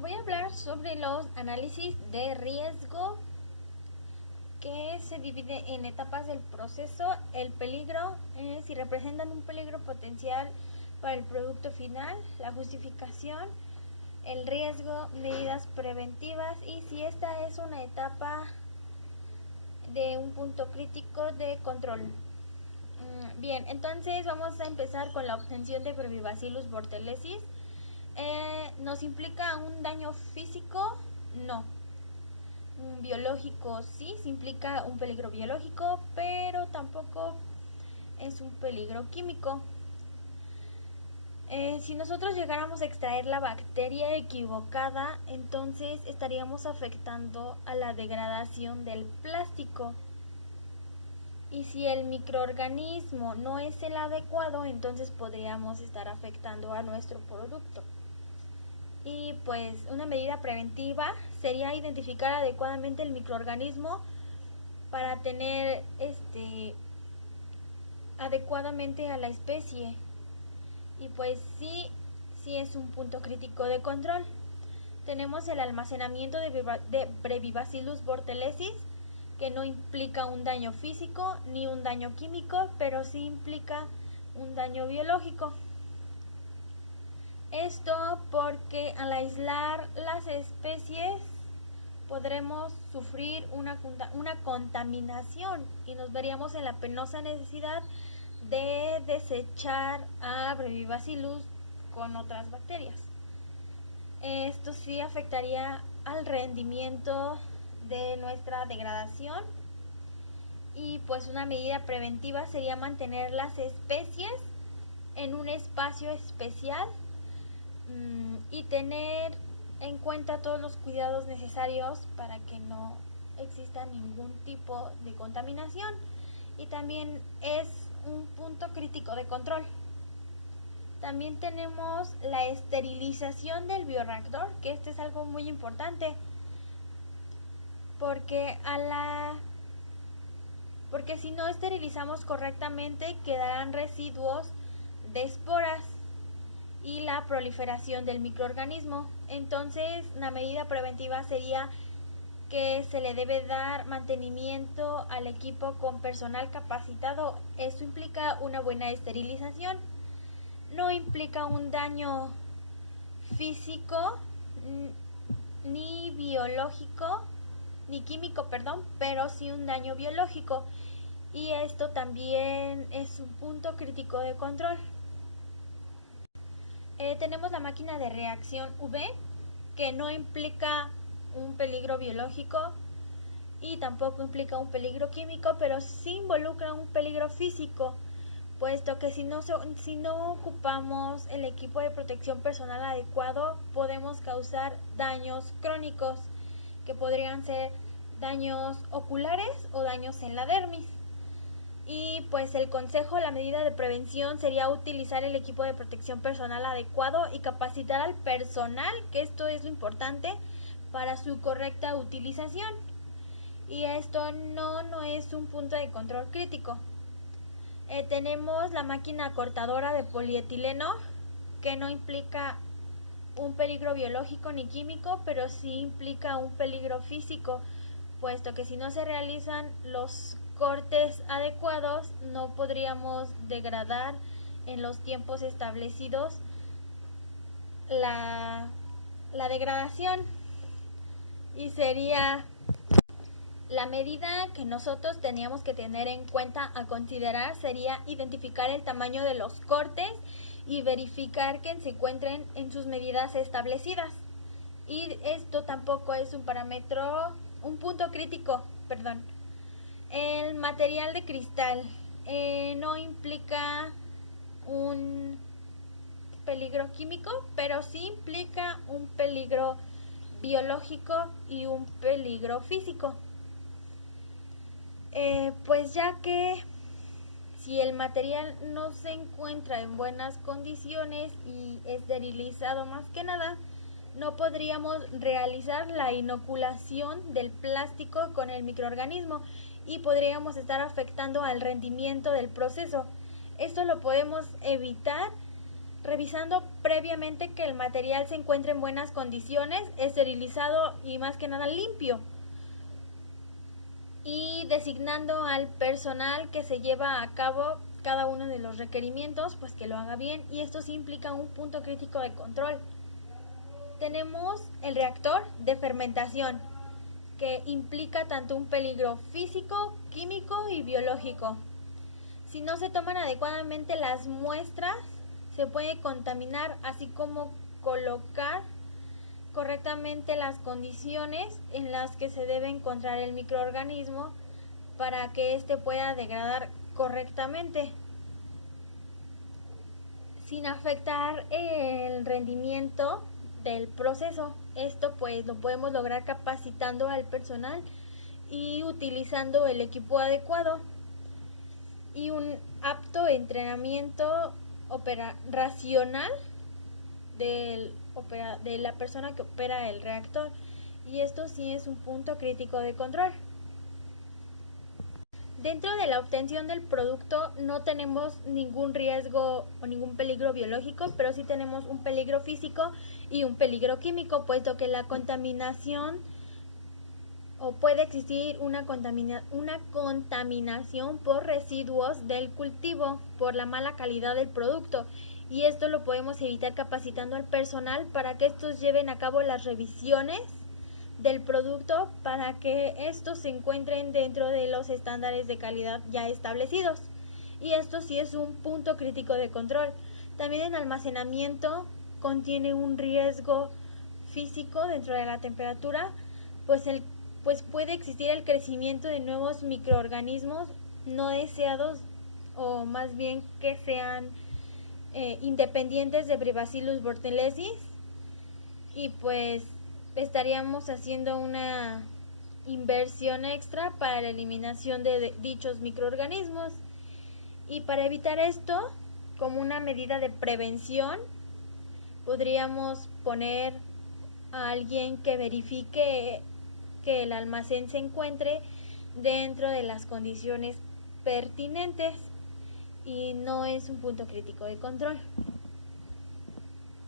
Voy a hablar sobre los análisis de riesgo que se divide en etapas del proceso, el peligro, si representan un peligro potencial para el producto final, la justificación, el riesgo, medidas preventivas y si esta es una etapa de un punto crítico de control. Bien, entonces vamos a empezar con la obtención de Brevibacillus bortelesis. ¿Nos implica un daño físico? No. Biológico sí, se implica un peligro biológico, pero tampoco es un peligro químico. Si nosotros llegáramos a extraer la bacteria equivocada, entonces estaríamos afectando a la degradación del plástico. Y si el microorganismo no es el adecuado, entonces podríamos estar afectando a nuestro producto. Y pues una medida preventiva sería identificar adecuadamente el microorganismo para tener adecuadamente a la especie. Y pues sí es un punto crítico de control. Tenemos el almacenamiento de Brevibacillus bortelesis, que no implica un daño físico ni un daño químico, pero sí implica un daño biológico. Esto porque al aislar las especies podremos sufrir una contaminación y nos veríamos en la penosa necesidad de desechar a Brevibacillus con otras bacterias. Esto sí afectaría al rendimiento de nuestra degradación y pues una medida preventiva sería mantener las especies en un espacio especial y tener en cuenta todos los cuidados necesarios para que no exista ningún tipo de contaminación y también es un punto crítico de control. También tenemos la esterilización del bioreactor, que este es algo muy importante porque si no esterilizamos correctamente quedarán residuos de esporas y la proliferación del microorganismo. Entonces, la medida preventiva sería que se le debe dar mantenimiento al equipo con personal capacitado. Esto implica una buena esterilización. No implica un daño físico ni biológico, ni químico, pero sí un daño biológico. Y esto también es un punto crítico de control. Tenemos la máquina de reacción V, que no implica un peligro biológico y tampoco implica un peligro químico, pero sí involucra un peligro físico, puesto que si no ocupamos el equipo de protección personal adecuado, podemos causar daños crónicos, que podrían ser daños oculares o daños en la dermis. Y pues el consejo, la medida de prevención sería utilizar el equipo de protección personal adecuado y capacitar al personal, que esto es lo importante, para su correcta utilización. Y esto no es un punto de control crítico. Tenemos la máquina cortadora de polietileno, que no implica un peligro biológico ni químico, pero sí implica un peligro físico, puesto que si no se realizan los cortes adecuados no podríamos degradar en los tiempos establecidos la degradación, y sería la medida que nosotros teníamos que tener en cuenta a considerar sería identificar el tamaño de los cortes y verificar que se encuentren en sus medidas establecidas. Y esto tampoco es un punto crítico. El material de cristal no implica un peligro químico, pero sí implica un peligro biológico y un peligro físico. Pues ya que si el material no se encuentra en buenas condiciones y esterilizado más que nada, no podríamos realizar la inoculación del plástico con el microorganismo y podríamos estar afectando al rendimiento del proceso. Esto lo podemos evitar revisando previamente que el material se encuentre en buenas condiciones, esterilizado y más que nada limpio, y designando al personal que se lleva a cabo cada uno de los requerimientos, pues que lo haga bien, y esto sí implica un punto crítico de control. Tenemos el reactor de fermentación, que implica tanto un peligro físico, químico y biológico. Si no se toman adecuadamente las muestras, se puede contaminar, así como colocar correctamente las condiciones en las que se debe encontrar el microorganismo para que éste pueda degradar correctamente, sin afectar el rendimiento del proceso. Esto pues lo podemos lograr capacitando al personal y utilizando el equipo adecuado y un apto entrenamiento racional de la persona que opera el reactor, y esto sí es un punto crítico de control. Dentro de la obtención del producto no tenemos ningún riesgo o ningún peligro biológico, pero sí tenemos un peligro físico y un peligro químico, puesto que la contaminación o puede existir una contaminación por residuos del cultivo, por la mala calidad del producto, y esto lo podemos evitar capacitando al personal para que estos lleven a cabo las revisiones del producto para que estos se encuentren dentro de los estándares de calidad ya establecidos, y esto sí es un punto crítico de control. También el almacenamiento contiene un riesgo físico dentro de la temperatura, pues puede existir el crecimiento de nuevos microorganismos no deseados, o más bien que sean independientes de Bacillus burgdorferi, y pues estaríamos haciendo una inversión extra para la eliminación de dichos microorganismos. Y para evitar esto, como una medida de prevención, podríamos poner a alguien que verifique que el almacén se encuentre dentro de las condiciones pertinentes, y no es un punto crítico de control.